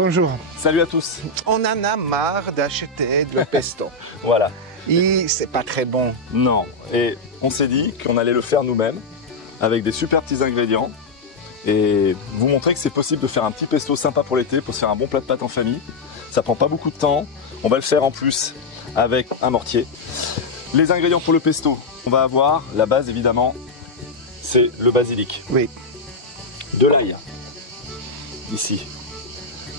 Bonjour. Salut à tous. On en a marre d'acheter le pesto. Voilà. Et c'est pas très bon. Non. Et on s'est dit qu'on allait le faire nous-mêmes avec des super petits ingrédients et vous montrer que c'est possible de faire un petit pesto sympa pour l'été, pour se faire un bon plat de pâtes en famille. Ça prend pas beaucoup de temps. On va le faire en plus avec un mortier. Les ingrédients pour le pesto, on va avoir la base évidemment, c'est le basilic. Oui. De l'ail, ici.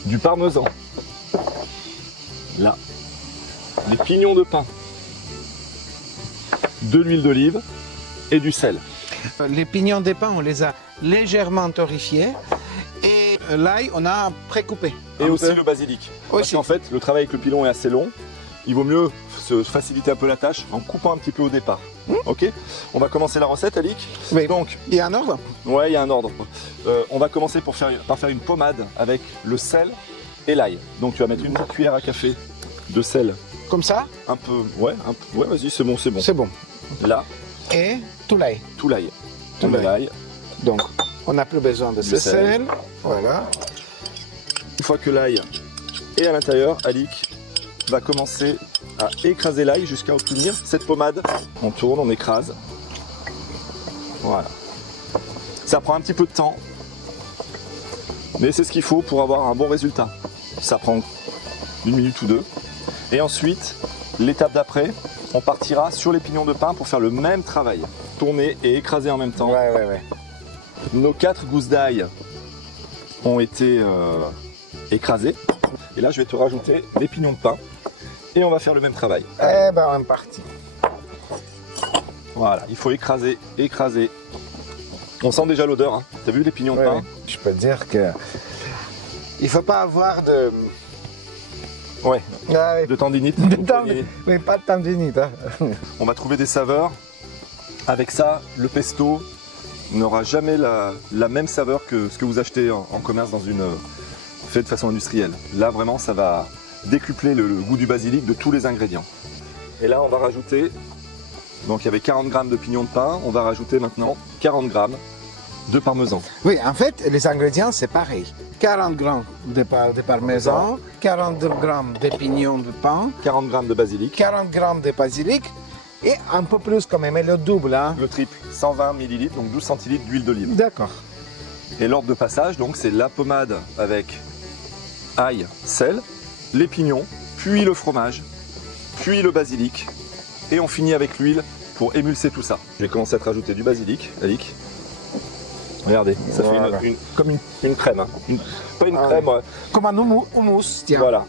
Du parmesan, là. Les pignons de pain. De l'huile d'olive et du sel. Les pignons de pain, on les a légèrement torréfiés. Et l'ail, on a précoupé. Et aussi le basilic. Parce qu'en fait, le travail avec le pilon est assez long. Il vaut mieux se faciliter un peu la tâche en coupant un petit peu au départ. Ok. On va commencer la recette, Alic. Oui. Donc, il y a un ordre? Ouais, il y a un ordre. On va commencer par faire une pommade avec le sel et l'ail. Donc tu vas mettre une petite cuillère à café de sel. Comme ça? Un peu, ouais, vas-y, c'est bon, c'est bon. C'est bon. Là. Et tout l'ail. Tout l'ail. Tout On met l'ail. Donc, on n'a plus besoin de ce sel. Voilà. Une fois que l'ail est à l'intérieur, Alic va commencer à écraser l'ail jusqu'à obtenir cette pommade. On tourne, on écrase. Voilà. Ça prend un petit peu de temps, mais c'est ce qu'il faut pour avoir un bon résultat. Ça prend 1 minute ou 2. Et ensuite, l'étape d'après, on partira sur les pignons de pain pour faire le même travail. Tourner et écraser en même temps. Ouais. Nos 4 gousses d'ail ont été écrasées. Et là, je vais te rajouter les pignons de pain. Et on va faire le même travail. Eh ben, on est parti. Voilà, il faut écraser, écraser. On sent déjà l'odeur, hein. T'as vu les pignons de pain? Je peux dire que il faut pas avoir de... Ouais, Ah, de tendinite. mais pas de tendinite. Hein. On va trouver des saveurs. Avec ça, le pesto n'aura jamais la même saveur que ce que vous achetez en commerce dans une fait de façon industrielle. Là, vraiment, ça va décupler le goût du basilic de tous les ingrédients. Et là, on va rajouter, donc il y avait 40 g de pignons de pain, on va rajouter maintenant 40 g de parmesan. Oui, en fait, les ingrédients, c'est pareil. 40 g de parmesan, 40 g de pignons de pain, 40 g de basilic, 40 g de basilic et un peu plus quand même, le double. Hein. le triple, 120 ml, donc 12 centilitres d'huile d'olive. D'accord. Et l'ordre de passage, donc c'est la pommade avec ail, sel, les pignons, puis le fromage, puis le basilic, et on finit avec l'huile pour émulser tout ça. Je vais commencer à te rajouter du basilic, Alic. Regardez, ça voilà. fait comme une crème. Hein. Pas une crème, ouais. Comme un houmous, tiens. Voilà.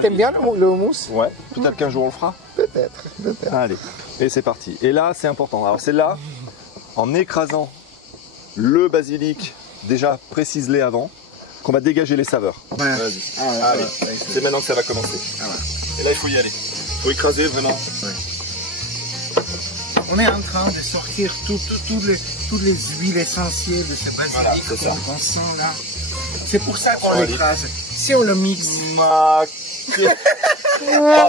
T'aimes bien le houmous? Ouais, peut-être qu'un jour on le fera. Peut-être. Allez, et c'est parti. Et là, c'est important. Alors c'est là, en écrasant le basilic, déjà précise-les avant, qu'on va dégager les saveurs. Ouais. Vas-y. Allez, c'est maintenant que ça va commencer. Et là, il faut y aller. Il faut écraser vraiment. Ouais. On est en train de sortir toutes les huiles essentielles de ce basilic qu'on sent là. C'est pour ça qu'on l'écrase. Si on le mixe... Ah,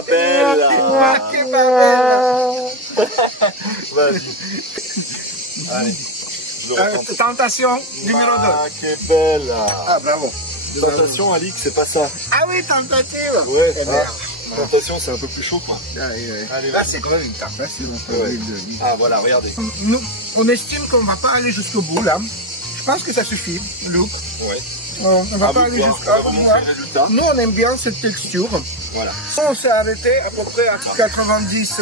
belle. Que belle. Vas-y. Allez. Tentation numéro 2. Que belle. Ah, bravo. Tentation, Alic, c'est pas ça. Ah oui, tentative. Ouais. Eh merde. Tentation, c'est un peu plus chaud, quoi. Allez, là, c'est quand même une tentation. Ah, voilà, regardez. Nous, on estime qu'on va pas aller jusqu'au bout, là. Je pense que ça suffit, Luc. Ouais. On va pas aller jusqu'au bout. Nous, on aime bien cette texture. Voilà. On s'est arrêté à peu près à 90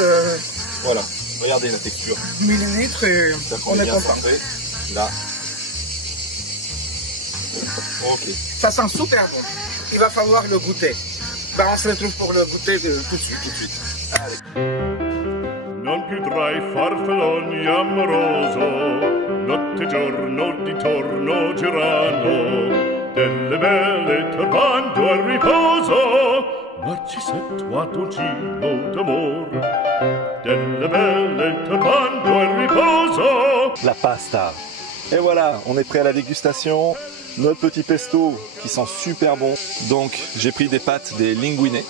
Voilà. Regardez la texture. millilitres et on est content. Là. Ok. Ça sent super bon. Il va falloir le goûter. Ben, on se retrouve pour le goûter tout de suite. Allez. Non più tra i farfalloni amoroso, notte e giorno d'intorno girano, delle belle turbando al riposo, Narcisetto a dolcino d'amor, delle belle turbando al riposo. La pasta. Et voilà, on est prêt à la dégustation. Notre petit pesto qui sent super bon. Donc j'ai pris des pâtes, des linguine.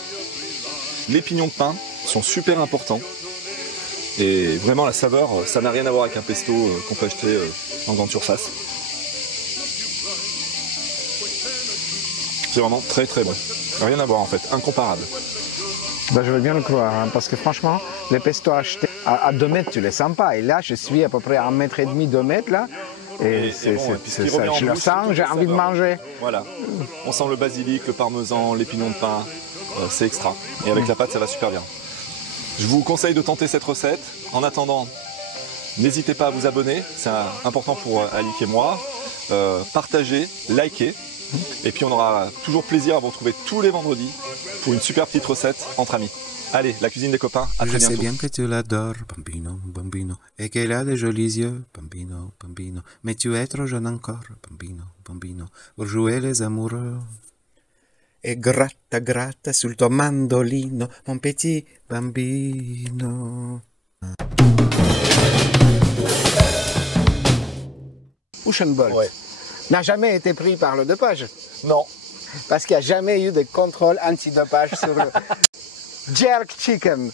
Les pignons de pain sont super importants. Et vraiment la saveur, ça n'a rien à voir avec un pesto qu'on peut acheter en grande surface. C'est vraiment très très bon. Rien à voir en fait, incomparable. Ben, je veux bien le croire, hein, parce que franchement, les pestos achetés à 2 mètres, tu les sens pas. Et là, je suis à peu près à 1,5 mètre, 2 mètres là. Et c'est bon, et puis ce qui ça, revient en je le bouche, sens, c'est j'ai toute la envie de saveur. manger. Voilà. On sent le basilic, le parmesan, les pignons de pain. C'est extra. Et avec la pâte, ça va super bien. Je vous conseille de tenter cette recette. En attendant, n'hésitez pas à vous abonner. C'est important pour Alick et moi. Partagez, likez. Et puis on aura toujours plaisir à vous retrouver tous les vendredis pour une super petite recette entre amis. Allez, la cuisine des copains, à très Je sais bientôt. bien que tu l'adores, bambino, bambino, et qu'elle a de jolis yeux, bambino, bambino, mais tu es trop jeune encore, bambino, bambino, pour jouer les amoureux. Et gratta, gratta sul tuo mandolino, mon petit bambino. Uschenbolt Ouais. n'a jamais été pris par le dopage, Non. parce qu'il n'y a jamais eu de contrôle antidopage sur le jerk chicken.